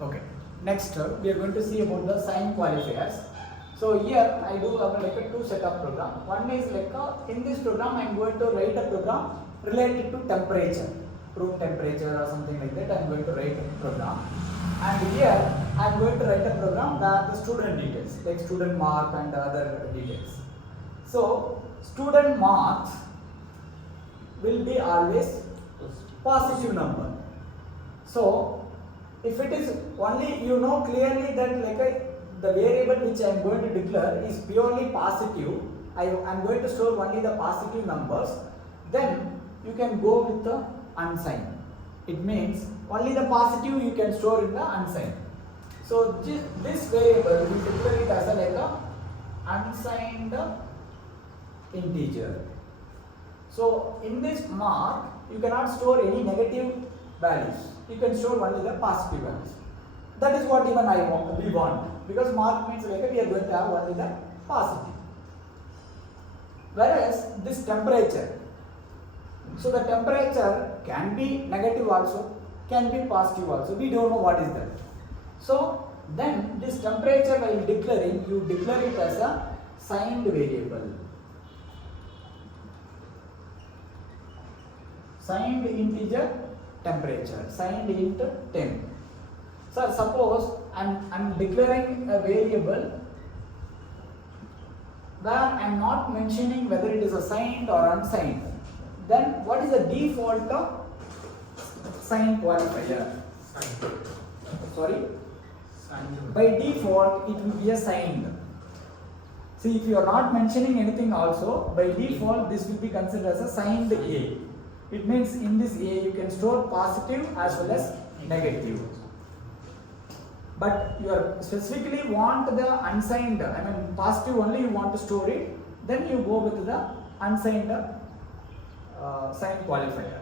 Okay. Next, we are going to see about the sign qualifiers. So here I do have like a two set of program. One is like in this program I am going to write a program related to temperature, room temperature or something like that. I am going to write a program, and here I am going to write a program that the student details, like student mark and other details. So student marks will be always positive number. So if it is only, you know clearly that like the variable which I am going to declare is purely positive, I am going to store only the positive numbers, then you can go with the unsigned. It means only the positive you can store in the unsigned. So this variable we declare it as a like a unsigned integer. So in this mark you cannot store any negative values. You can store only the positive values. That is what even we want, because mark means like we are going to have only the positive. Whereas this temperature, so the temperature can be negative also, can be positive also. We don't know what is that. So then this temperature while declaring, you declare it as a signed variable. Signed integer temperature, signed int temp. So suppose I'm declaring a variable where I'm not mentioning whether it is a signed or unsigned. Then what is the default of signed qualifier? Sorry? By default it will be a signed. See, if you are not mentioning anything also, by default this will be considered as a signed A. It means in this A you can store positive as well as negative. But you are specifically want the unsigned, I mean positive only you want to store it, then you go with the unsigned signed qualifier.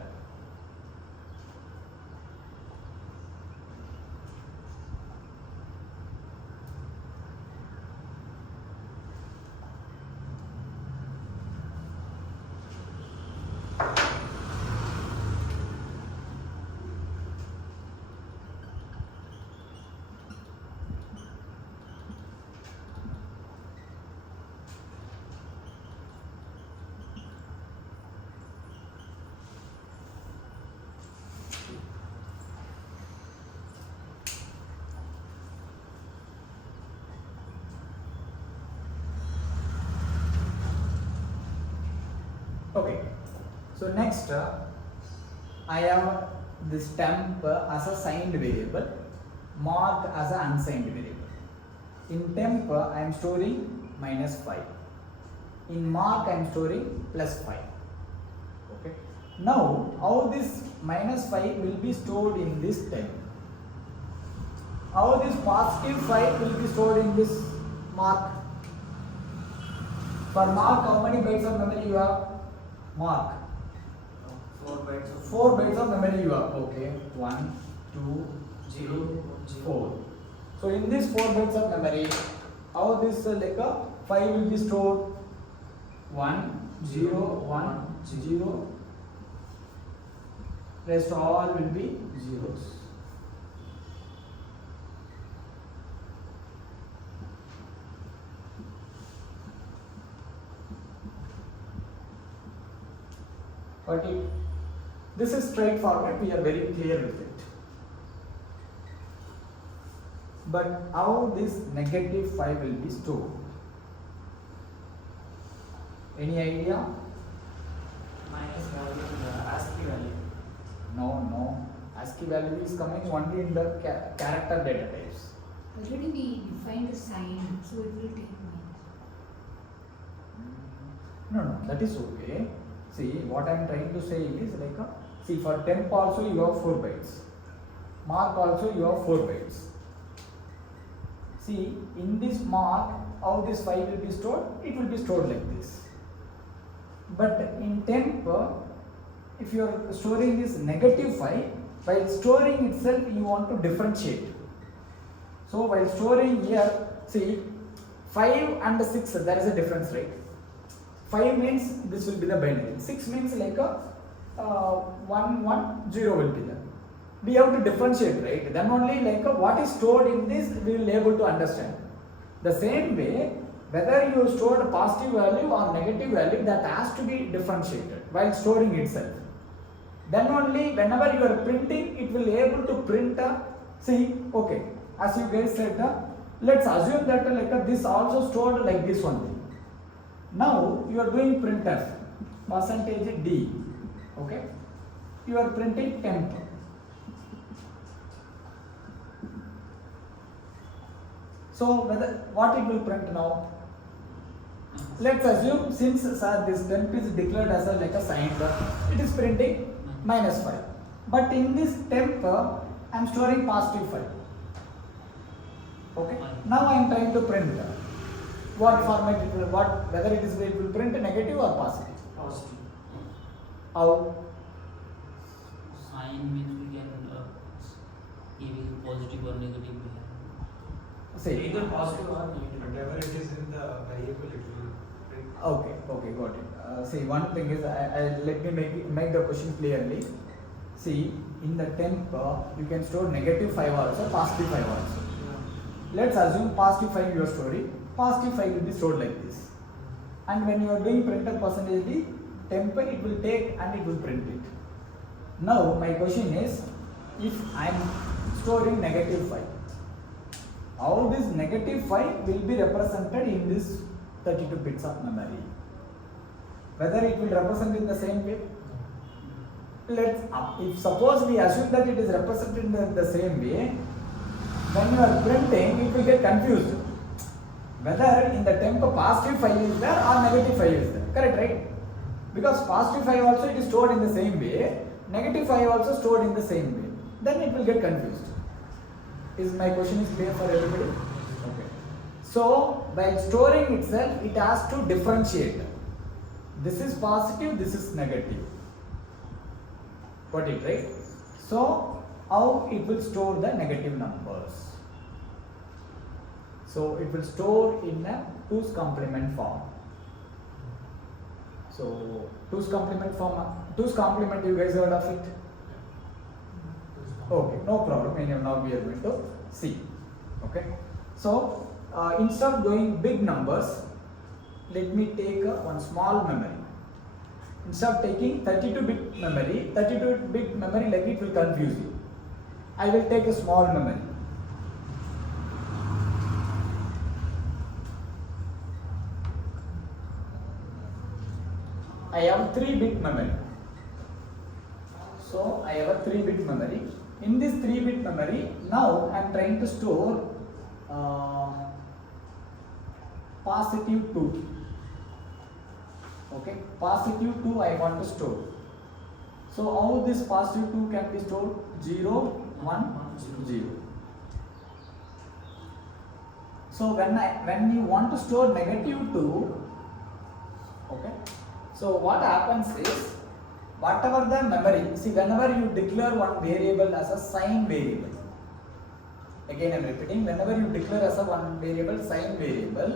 Okay, so next I have this temp as a signed variable, mark as an unsigned variable. In temp I am storing -5. In mark I am storing +5. Okay. Now how this -5 will be stored in this temp? How this +5 will be stored in this mark? For mark, how many bytes of memory you have? Mark. 4 bytes of memory you have. Okay. 1, 2, 0, 4. So in this 4 bytes of memory, how this like a 5 will be stored? 1, 0, 1, 0. Rest all will be zeros. But this is straightforward, we are very clear with it. But how this -5 will be stored? Any idea? Minus value in the ASCII value. No. ASCII value is coming only in the character data types. Already we defined the sign, so it will take minus. No, that is okay. See, what I am trying to say is like see, for temp also you have 4 bytes. Mark also you have 4 bytes. See, in this mark, how this 5 will be stored? It will be stored like this. But in temp, if you are storing this -5, while storing itself you want to differentiate. So while storing here, see, 5 and 6, there is a difference, right? 5 means this will be the binary. 6 means like a 1, 1, 0 will be there. we have to differentiate, right? Then only like what is stored in this we will able to understand. The same way, whether you stored a positive value or negative value, that has to be differentiated while storing itself. Then only whenever you are printing, it will able to print see, okay, as you guys said, let's assume that like this also stored like this only. Now you are doing printf percentage d, okay, you are printing temp. So whether what it will print now? Let's assume since this temp is declared as like a signed, it is printing -5. But in this temp, I am storing +5. Okay. Now I am trying to print. What format it will? Whether it will print negative or positive? Positive. How? Sign means we can give it positive or negative. Say. Either positive or negative. Whatever it is in the variable, it will print. Okay, got it. See, one thing is, let me make the question clearly. See, in the temp, you can store -5 also, +5 also. Let's assume +5 you are storing, +5 will be stored like this. And when you are doing printer percentage D, temp it will take and it will print it. Now my question is, if I am storing -5, how this -5 will be represented in this 32 bits of memory? Whether it will represent in the same way? If suppose we assume that it is represented in the same way, when you are printing, it will get confused. Whether in the temp +5 is there or -5 is there. Correct, right? Because +5 also it is stored in the same way, -5 also stored in the same way. Then it will get confused. Is my question is clear for everybody? Okay. So while storing itself, it has to differentiate. This is positive, this is negative. Got it, right? So how it will store the negative numbers? So it will store in a 2's complement form. So 2's complement form, 2's complement, you guys heard of it? Okay, no problem. Now we are going to see. Okay. So instead of going big numbers, let me take one small memory. Instead of taking 32-bit memory, 32-bit memory like it will confuse you. I will take a small memory. I have 3-bit memory. So I have a 3-bit memory. In this 3-bit memory, now I am trying to store +2. Okay, +2 I want to store. So how this +2 can be stored? 0, 1, 0. So when you want to store -2, okay. So what happens is, whatever the memory, see, whenever you declare one variable as a sign variable, again I am repeating, whenever you declare as a one variable sign variable,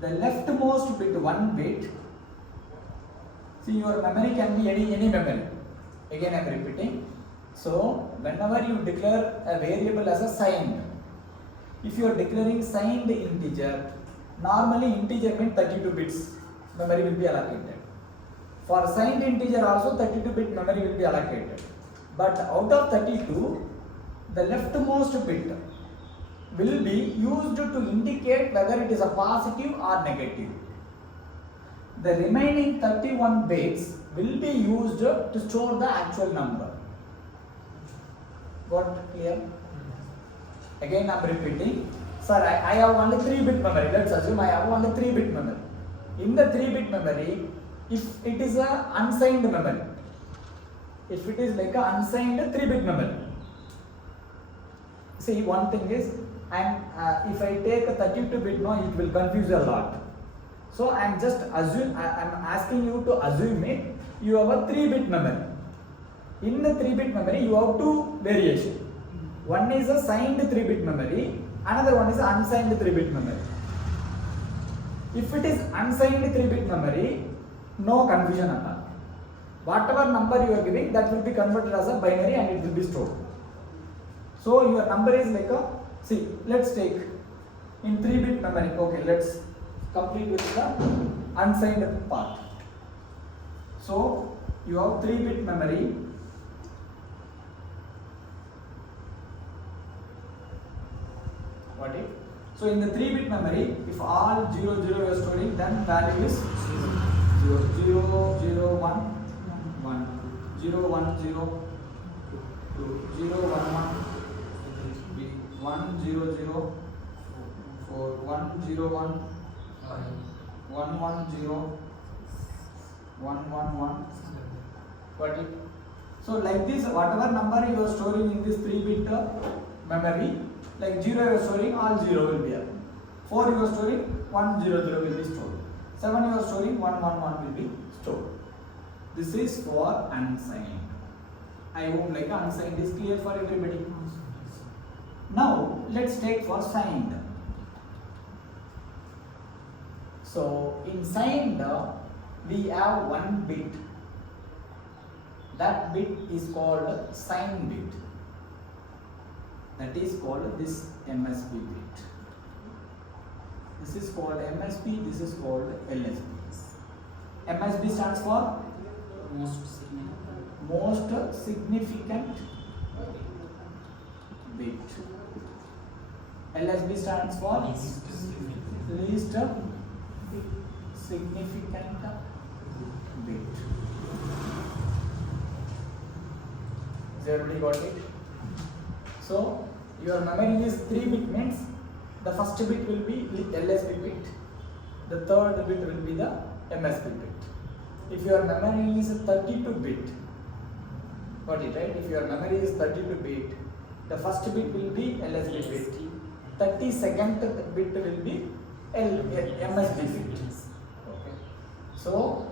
the leftmost bit, 1 bit, see, your memory can be any memory. Again I am repeating. So whenever you declare a variable as a signed, if you are declaring signed integer, normally integer means 32 bits memory will be allocated. For signed integer also 32-bit memory will be allocated. But out of 32, the leftmost bit will be used to indicate whether it is a positive or negative. The remaining 31 bits will be used to store the actual number. Got clear? Again I am repeating. Sir, I have only 3-bit memory. Let's assume I have only 3-bit memory. In the 3-bit memory, if it is a unsigned memory, if it is like a unsigned 3-bit memory, see, one thing is, if I take a 32-bit, no, it will confuse a lot. So I am asking you to assume it. You have a 3-bit memory. In the 3-bit memory, you have 2 variations. One is a signed 3-bit memory, another one is an unsigned 3-bit memory. If it is unsigned 3-bit memory, no confusion at all. whatever number you are giving, that will be converted as a binary and it will be stored. So your number is like a, see, let's take in 3-bit memory. Okay, let's complete with the unsigned part. So you have 3-bit memory. Got it? So in the 3-bit memory, if all 0 0 you are storing, then value is 0 0 0 1 1 0 1 0 2 0 1 1 1 0 0 4 1 0 1 1 1 0 1 1 1. Got it? So like this, whatever number you are storing in this 3-bit memory, like 0 you are storing, all 0 will be there. 4 you are storing, 1 0 0 will be stored. 7 you are storing, 1 1 1 will be stored. This is for unsigned. I hope like unsigned is clear for everybody. Now let's take for signed. So in signed we have one bit. That bit is called sign bit. That is called this MSB bit. This is called MSB, this is called LSB. MSB stands for most significant bit. LSB stands for least significant bit. Has everybody got it? So your memory is 3-bit means the first bit will be LSB bit, the third bit will be the MSB bit. If your memory is 32-bit, got it right? If your memory is 32-bit, the first bit will be LSB bit, 32nd bit will be MSB bit. Okay. So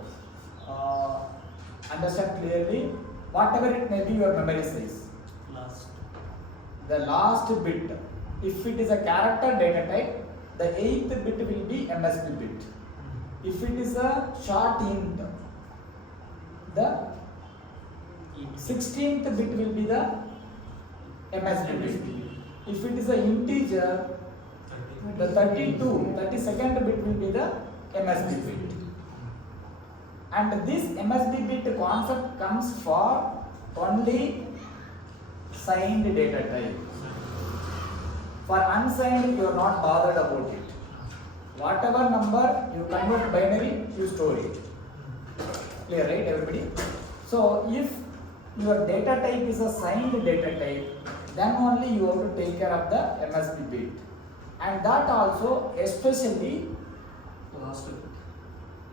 understand clearly, whatever it may be your memory size. The last bit, if it is a character data type, the 8th bit will be MSB bit. If it is a short int, the 16th bit will be the MSB bit. If it is an integer, the 32nd bit will be the MSB bit. And this MSB bit concept comes for only signed data type. For unsigned, you are not bothered about it. Whatever number you convert binary, you store it. Clear, right, everybody? So if your data type is a signed data type, then only you have to take care of the MSB bit. And that also, especially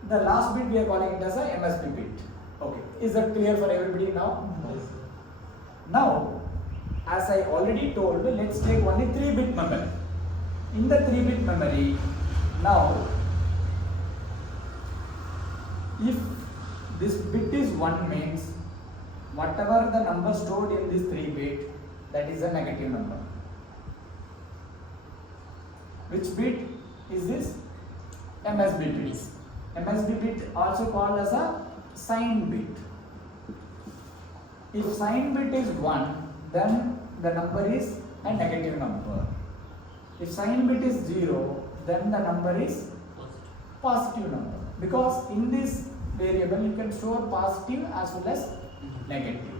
the last bit we are calling it as a MSB bit. Okay, is that clear for everybody now? Yes. Now, as I already told, let's take only 3-bit memory. In the 3-bit memory, now, if this bit is 1 means, whatever the number stored in this 3-bit, that is a negative number. Which bit is this? MSB bit. MSB bit also called as a sign bit. If sign bit is 1, then the number is a negative number. If sign bit is 0, then the number is positive number. Because in this variable you can store positive as well as negative.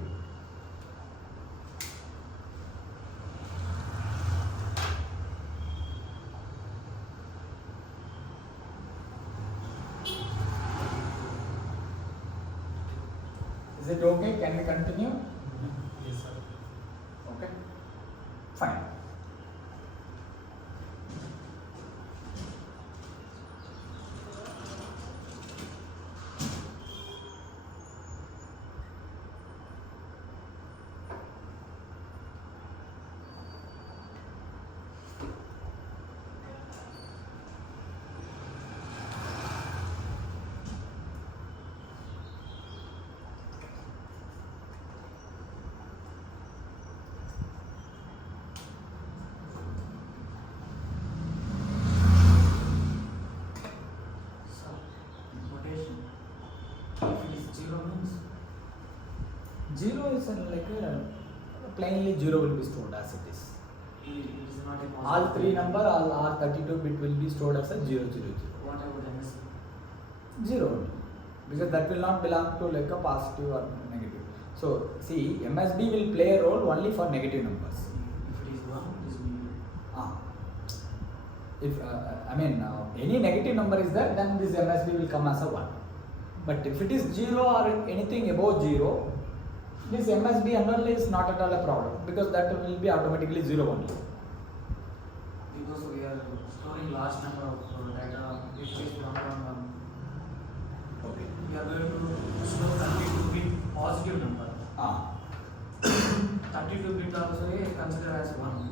Is it okay? Can we continue? Yes, sir. Okay. Fine. values and like plainly 0 will be stored as it is. It is not a possible. All 3 number, all 32 bit will be stored as a 000. What about MSB? 0 only. Because that will not belong to like a positive or negative. So see, MSB will play a role only for negative numbers. If it is 1, it is 0. If any negative number is there, then this MSB will come as a 1. But if it is 0 or anything above 0, this MSB and all is not at all a problem, because that will be automatically 0 only. Because we are storing large number of data, which is 111. Okay. We are going to store 32 bit positive number. 32 bit also is considered as 1.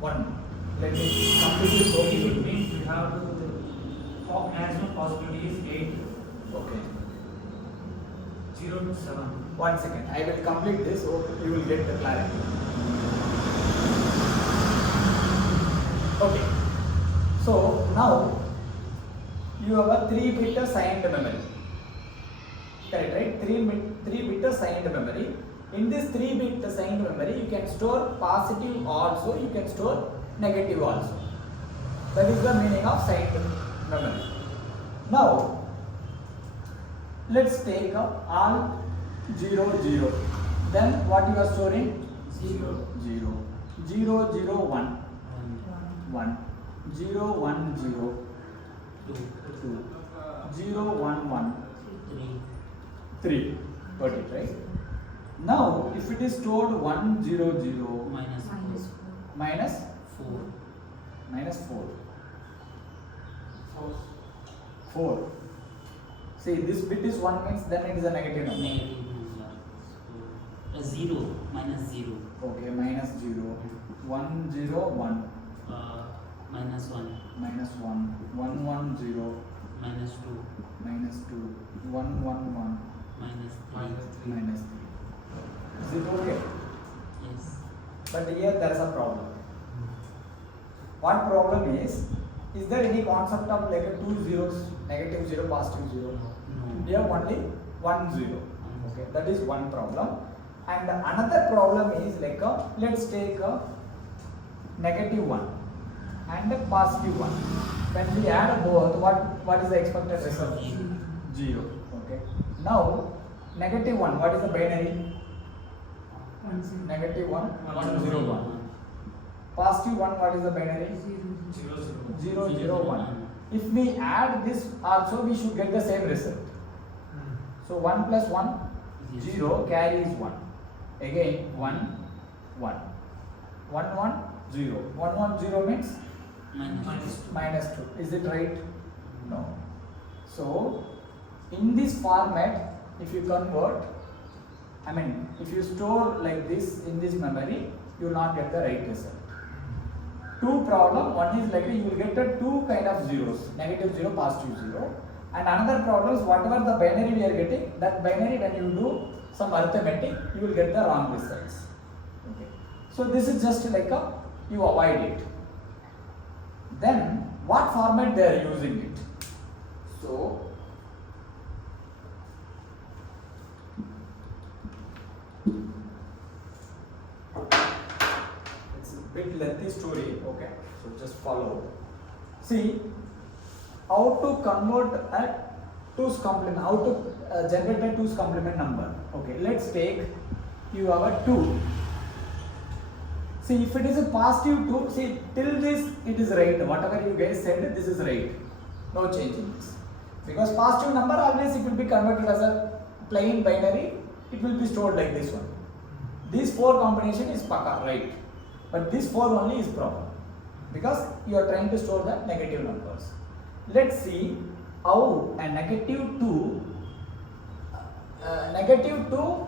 1. Let me completely show If you. it means we have to, maximum possibility is 8. Okay. 0 to 7. 1 second. I will complete this, so you will get the clarity. Okay. So now you have a 3-bit assigned memory. Correct, right? 3-bit assigned memory. In this 3-bit assigned memory, you can store positive also, you can store negative also. That is the meaning of assigned memory. Now, let's take all 0, 0. Then what you are storing? 0. 0. 0, 0, 1. 1. 0, 1, 0. 2. 2. 0, 1, 1. 3. 3. Got it, right? Now, if it is stored 1, 0, 0, Minus minus 4. minus 4. 4. 4. See, this bit is 1 means then it is a negative number. Negative number. So, 0 minus 0. Okay, minus 0. 1, 0, 1. Minus 1. Minus 1. 1, 1, 0. Minus 2. Minus 2. 1, 1, 1. Minus 3. Minus 3. Is it okay? Yes. But here there is a problem. What problem is there any concept of like a 2 zeros, negative 0, positive 0? No. Here only 1 0. Okay, that is one problem. And another problem is like a, let's take a negative 1 and a positive 1. When we add both, what is the expected result? 0. Okay. Now negative 1, what is the binary? 1 0. Negative 1, 1 0 1. Positive 1, what is the binary? 0 0 1. If we add this also, we should get the same result. So 1 plus 1, 0, carry is 1. Again 1 1. 1 1 0. 1 1 0 means minus 2. Is it right? No. So in this format, if you convert, if you store like this in this memory, you will not get the right result. Two problem, one is like you will get the two kind of zeros, negative 0, positive 0. And another problem is whatever the binary we are getting, that binary when you do some arithmetic, you will get the wrong results. Okay. So this is just like you avoid it. Then what format they are using it? So it's a bit lengthy story, okay, so just follow. See how to convert a 2's complement, how to generate a 2's complement number. Okay, let's take you have a 2. See, if it is a positive 2, see till this it is right, whatever you guys said, this is right, no change in this, because positive number always it will be converted as a plain binary, it will be stored like this one. This 4 combination is paka, right, but this 4 only is proper, because you are trying to store the negative numbers. Let's see how a negative 2, negative 2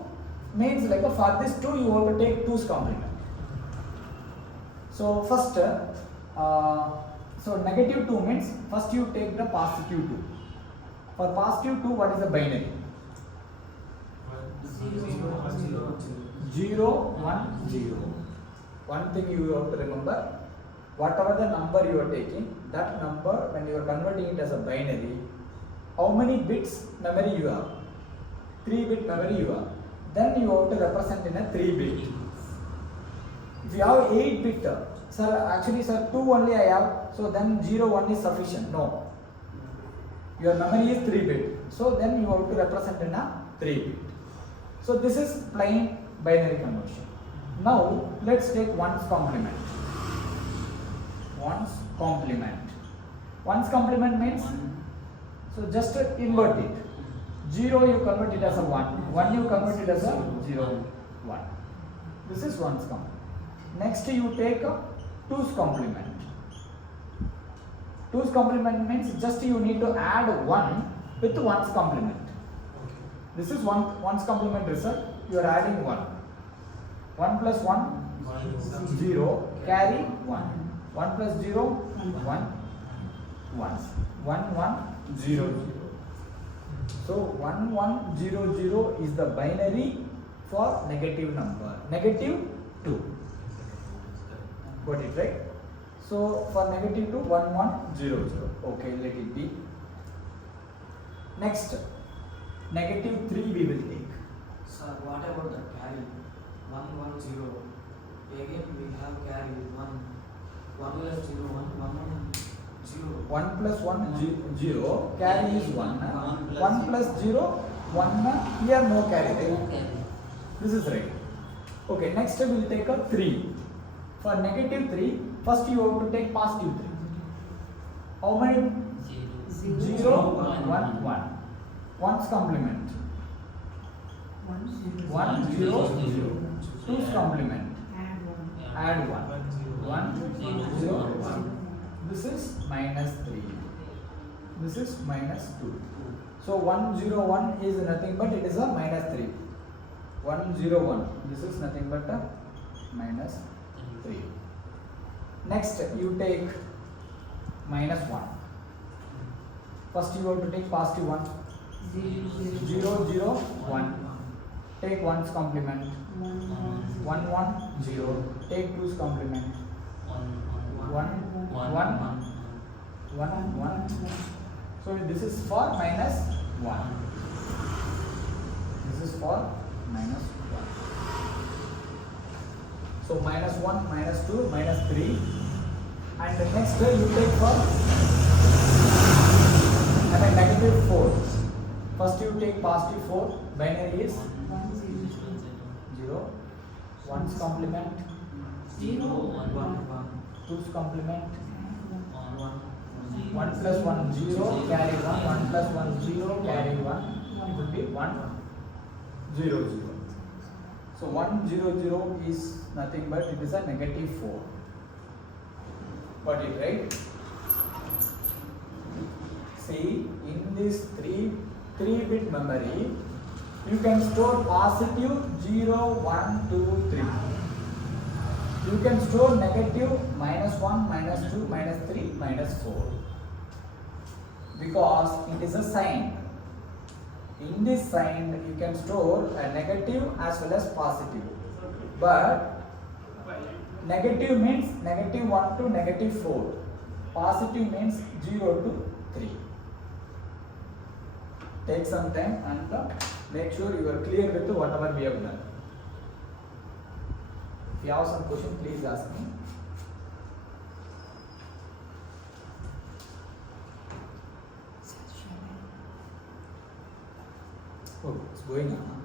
means like for this 2 you have to take 2's complement. So first, so negative 2 means first you take the positive 2. For positive 2, what is the binary? 0 1 0. One thing you have to remember, whatever the number you are taking, that number when you are converting it as a binary, how many bits memory you have? 3-bit memory you have. Then you have to represent in a 3-bit. If you have 8-bit, sir, actually sir 2 only I have, so then 0 1 is sufficient. No. Your memory is 3-bit, so then you have to represent in a 3-bit. So this is plain binary conversion. Now let's take 1's complement. 1's complement. 1's complement means, so just invert it. 0 you convert it as a 1, 1 you convert it as a 0, 1. This is 1's complement. Next you take a 2's complement. 2's complement means just you need to add 1 with 1's complement. This is 1's complement result. You are adding 1. 1 plus 1, 0, carry 1. 1 plus 0, 1, 1. 1, 1, 0, 0. So 1, 1, 0, 0 is the binary for negative number. Negative 2. Got it, right? So for negative 2, 1, 1, 0, 0. Okay, let it be. Next, negative 3 we will take. Sir, what about the carry? 1, 1, 0. Again we have carry 1. 1 plus 0, 1, 1, 1, 0. 1 plus 1, 0. Carry is 1. 1 plus 0, 1. Here no carry, right? This is right. Okay, next we will take a 3. For negative 3, first you have to take positive 3. How many? 0, 1, 1. 1's complement. 1, 0, 0. 2's complement. Add 1. 1, 0, 1. This is minus 3. This is minus 2. So 1, 0, 1 is nothing but it is a minus 3. 1, 0, 1. This is nothing but a minus 3. Next you take minus 1. First you have to take positive 1. 0, 0, 1. Take 1's complement. 1, 1, 0. Take 2's complement. 1, 1, 1. So this is for minus 1. This is for minus 1. So minus 1, minus 2, minus 3. And the next you take for negative 4. First you take positive 4. Binary is 0. 1's complement. 0, 1, 1. 2's complement. 1 plus 1, 0, carry 1. 1 plus 1, 0, carry 1. It will be 1, 0, 0. So 1, 0, 0 is nothing but it is a negative 4. Got it, right? See, in this 3-bit memory, you can store positive 0, 1, 2, 3. You can store negative minus 1, minus 2, minus 3, minus 4. Because it is a sign. In this sign, you can store a negative as well as positive. But negative means negative 1 to negative 4. Positive means 0 to 3. Take some time and make sure you are clear with whatever we have done. If you have some question, please ask me. Oh, it's going on.